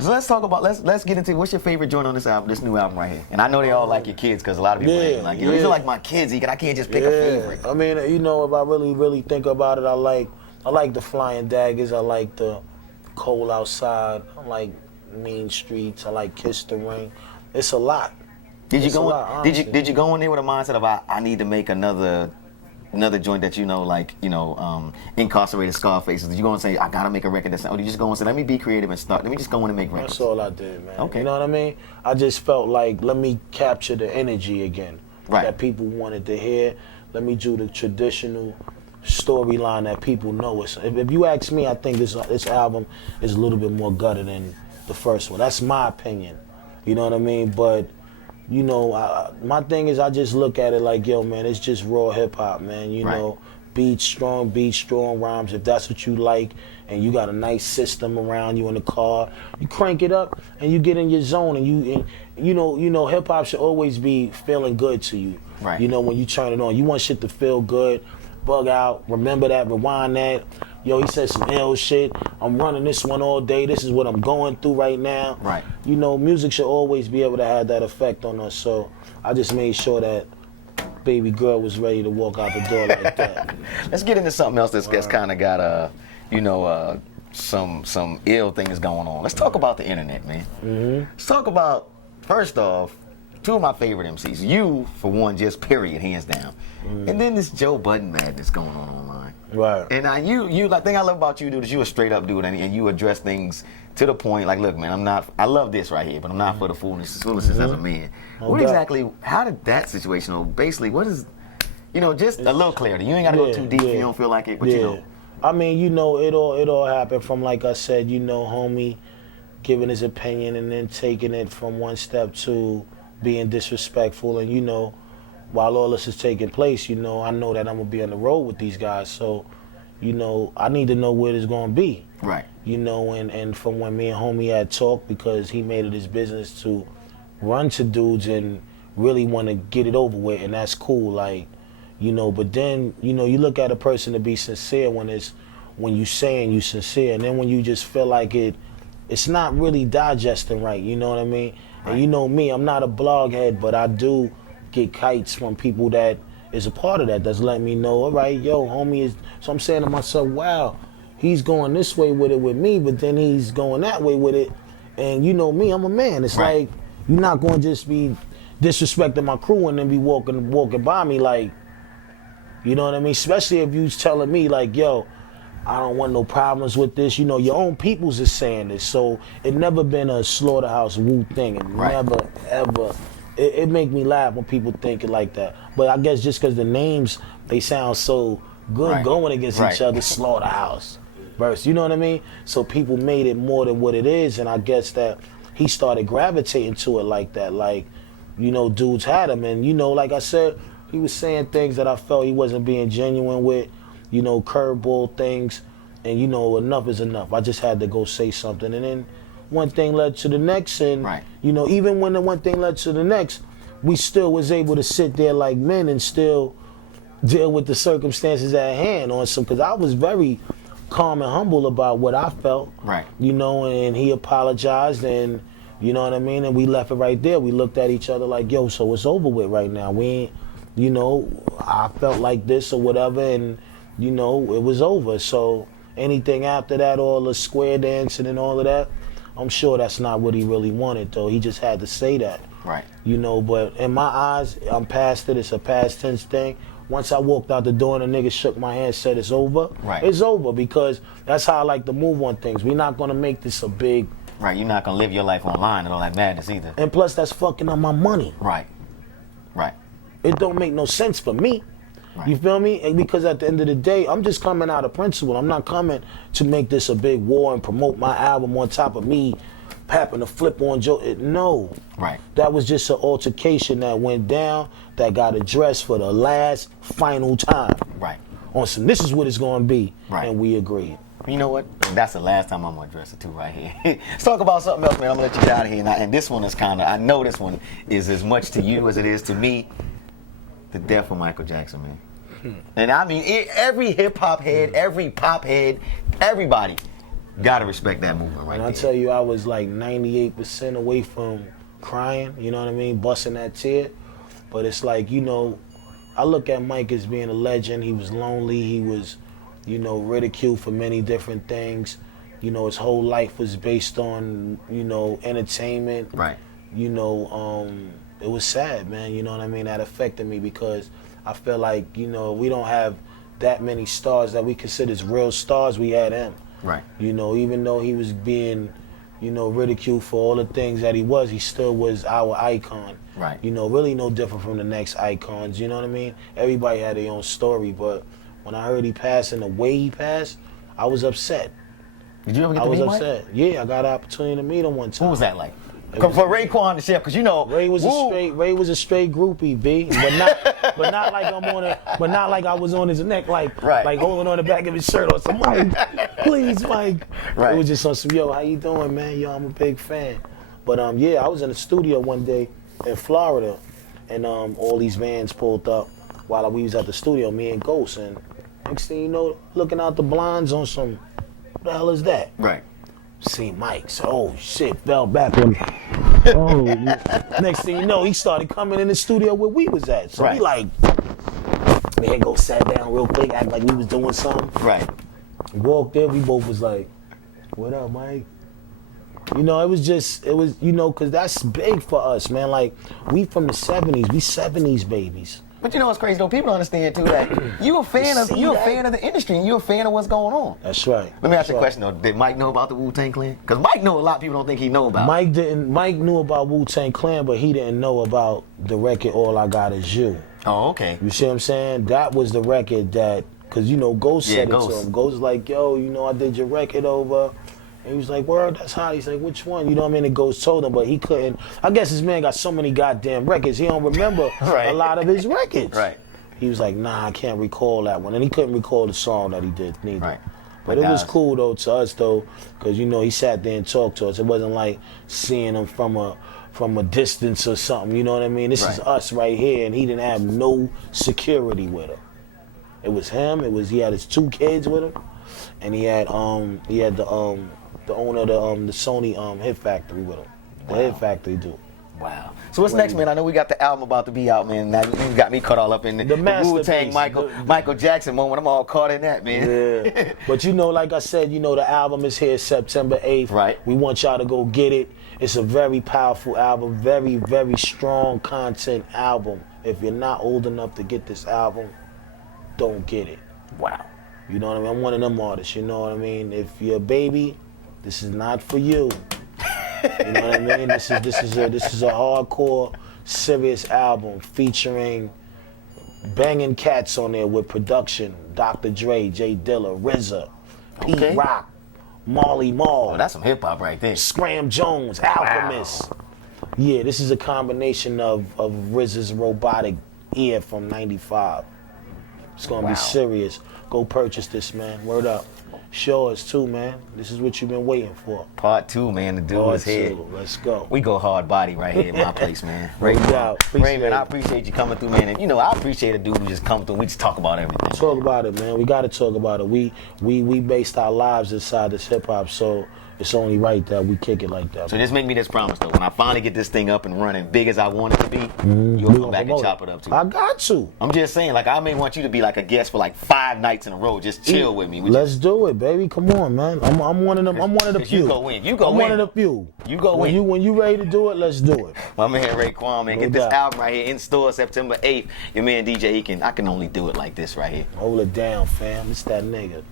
So let's talk about let's get into what's your favorite joint on this album, this new album right here. And I know they all like your kids because a lot of people ain't like these are like my kids. I can't just pick a favorite. I mean, you know, if I really think about it, I like the Flying Daggers. I like the Cold Outside. I like Mean Streets. I like Kiss the Ring. It's a lot. Did you go in there with a mindset of I need to make another joint that incarcerated Scarfaces? Did you go and say I gotta make a record or did you just go and say let me be creative and start? Let me just go in and make records. That's all I did, man. Okay. You know what I mean? I just felt like let me capture the energy again that people wanted to hear. Let me do the traditional storyline that people know. If you ask me, I think this album is a little bit more gutter than the first one. That's my opinion. You know what I mean? But you know, my thing is I just look at it like, yo, man, it's just raw hip hop, man. You know, beat strong rhymes. If that's what you like, and you got a nice system around you in the car, you crank it up and you get in your zone. And you know, hip hop should always be feeling good to you. Right. You know, when you turn it on, you want shit to feel good. Bug out, remember that, rewind that. Yo, he said some ill shit. I'm running this one all day. This is what I'm going through right now. Right. You know, music should always be able to have that effect on us. So I just made sure that baby girl was ready to walk out the door like that. Let's get into something else that's kind of got some ill things going on. Let's talk about the internet, man. Mm-hmm. Let's talk about, first off, two of my favorite MCs. You, for one, just period, hands down. And then this Joe Budden madness going on online. Right. And the thing I love about you, dude, is you a straight up dude, and you address things to the point. Like, look, man, I love this right here, but I'm not for the foolishness as a man. What exactly? How did that situation? Basically, what is? Just a little clarity. You ain't got to go too deep if you don't feel like it, but you know. I mean, it all happened from, like I said, homie giving his opinion and then taking it from one step to being disrespectful. And while all this is taking place, I know that I'm gonna be on the road with these guys. So, I need to know where it's gonna be. Right. And from when me and homie had talked, because he made it his business to run to dudes and really want to get it over with, and that's cool. Like, but then, you look at a person to be sincere when you saying you sincere, and then when you just feel like it's not really digesting right, you know what I mean? Right. And you know me, I'm not a blog head, but I do get kites from people that is a part of that's letting me know, all right, yo, homie is, so I'm saying to myself, wow, he's going this way with it with me, but then he's going that way with it, and you know me, I'm a man. It's like, you're not going to just be disrespecting my crew and then be walking by me like, you know what I mean? Especially if you telling me like, yo, I don't want no problems with this. Your own peoples is saying this. So it never been a slaughterhouse Wu-Tang. It never, ever. It make me laugh when people think it like that. But I guess just because the names, they sound so good going against each other, slaughterhouse verse. You know what I mean? So people made it more than what it is. And I guess that he started gravitating to it like that. Like, dudes had him. And, like I said, he was saying things that I felt he wasn't being genuine with. Curveball things, and enough is enough. I just had to go say something, and then one thing led to the next, and even when the one thing led to the next, we still was able to sit there like men and still deal with the circumstances at hand on some, because I was very calm and humble about what I felt, and he apologized, and you know what I mean, and we left it right there. We looked at each other like, yo, so it's over with right now. We ain't, I felt like this or whatever, and it was over. So anything after that, all the square dancing and all of that, I'm sure that's not what he really wanted, though. He just had to say that. Right. But in my eyes, I'm past it. It's a past tense thing. Once I walked out the door and the nigga shook my hand, said it's over, it's over, because that's how I like to move on things. We're not going to make this a big... Right, you're not going to live your life online and all that madness either. And plus, that's fucking up my money. Right. It don't make no sense for me. You feel me? And because at the end of the day, I'm just coming out of principle. I'm not coming to make this a big war and promote my album on top of me having to flip on Joe. No. That was just an altercation that went down that got addressed for the last final time. On some, this is what it's going to be. And we agreed. You know what? That's the last time I'm going to address it too right here. Let's talk about something else, man. I'm going to let you get out of here. And this one is I know this one is as much to you as it is to me. The death of Michael Jackson, man. And I mean, every hip-hop head, every pop head, everybody Gotta respect that movement right And there. I tell you, I was like 98% away from crying, you know what I mean, busting that tear. But it's like, you know, I look at Mike as being a legend. He was lonely. He was, you know, ridiculed for many different things. You know, his whole life was based on, you know, entertainment. Right. You know, it was sad, man. You know what I mean? That affected me because I feel like, you know, we don't have that many stars that we consider as real stars. We had him. Right. You know, even though he was being, you know, ridiculed for all the things that he still was our icon. Right. You know, really no different from the next icons, you know what I mean? Everybody had their own story, but when I heard he passed and the way he passed, I was upset. Did you ever get I to was meet Mike? upset. Yeah, I got an opportunity to meet him one time. What was that like? For Raekwon The Chef, because you know Ray was a straight groupie, B, but not like I'm on it, but not like I was on his neck, like holding on the back of his shirt or some Mike, please, Mike. Right. It was just on some, yo, how you doing, man? Yo, I'm a big fan. But yeah, I was in the studio one day in Florida, and all these vans pulled up while we was at the studio, me and Ghost, and next thing you know, looking out the blinds on some, what the hell is that? Right. See Mike, so oh shit, fell back on me. Oh, next thing you know, he started coming in the studio where we was at. So we like, man, go sat down real quick, act like we was doing something. Right. Walked there, we both was like, what up, Mike? You know, it was, you know, cause that's big for us, man. Like, we from the 70s, we 70s babies. But you know what's crazy though? People understand too that you're a fan of the industry and you're a fan of what's going on. That's right. Let me ask you a question though. Did Mike know about the Wu-Tang Clan? Because Mike know a lot of people don't think he know about. Mike knew about Wu-Tang Clan, but he didn't know about the record All I Got Is You. Oh, okay. You see what I'm saying? That was the record that, cause you know, Ghost said it to him. Ghost was like, yo, you know, I did your record over. And he was like, word, that's hot. He's like, which one? You know what I mean? And Ghost told him, but he couldn't. I guess this man got so many goddamn records, he don't remember a lot of his records. Right. He was like, nah, I can't recall that one. And he couldn't recall the song that he did neither. Right. But it was cool, though, to us, though, because, you know, he sat there and talked to us. It wasn't like seeing him from a distance or something, you know what I mean? This is us right here, and he didn't have no security with him. It was him. He had his 2 kids with him, and he had the owner of the Sony Hit Factory with him. The Hit Factory dude. Wow. So what's next, man? I know we got the album about to be out, man. Now you got me caught all up in the Wu-Tang Michael Jackson moment. I'm all caught in that, man. Yeah. But you know, like I said, you know, the album is here September 8th. Right. We want y'all to go get it. It's a very powerful album, very, very strong content album. If you're not old enough to get this album, don't get it. Wow. You know what I mean? I'm one of them artists, you know what I mean? If you're a baby, this is not for you. You know what I mean? This is a hardcore, serious album featuring banging cats on there with production. Dr. Dre, J Dilla, RZA, Pete Rock, Marley Marl. Oh, that's some hip hop right there. Scram Jones, Alchemist. Wow. Yeah, this is a combination of RZA's robotic ear from '95. It's gonna be serious. Go purchase this, man. Word up. Shows too, man. This is what you've been waiting for. Part 2, man. The dude is here. Let's go. We go hard body right here at MyPlace, man. Raymond, I appreciate you coming through, man. And you know, I appreciate a dude who just come through and we just talk about everything. Talk about it, man. We got to talk about it. We based our lives inside this hip hop, so it's only right that we kick it like that. So just make me this promise though. When I finally get this thing up and running, big as I want it to be, you'll come back and chop it up too. I got to. I'm just saying, like I may want you to be like a guest for like 5 nights in a row. Just chill with me. Let's do it, baby. Come on, man. I'm one of them. I'm one of the few. You go win. You go I'm win. one of the few. You go win. When you ready to do it, let's do it. My man Raekwon, man. Get this album right here in store September 8th. Your man DJ Ekin. I can only do it like this right here. Hold it down, fam. It's that nigga.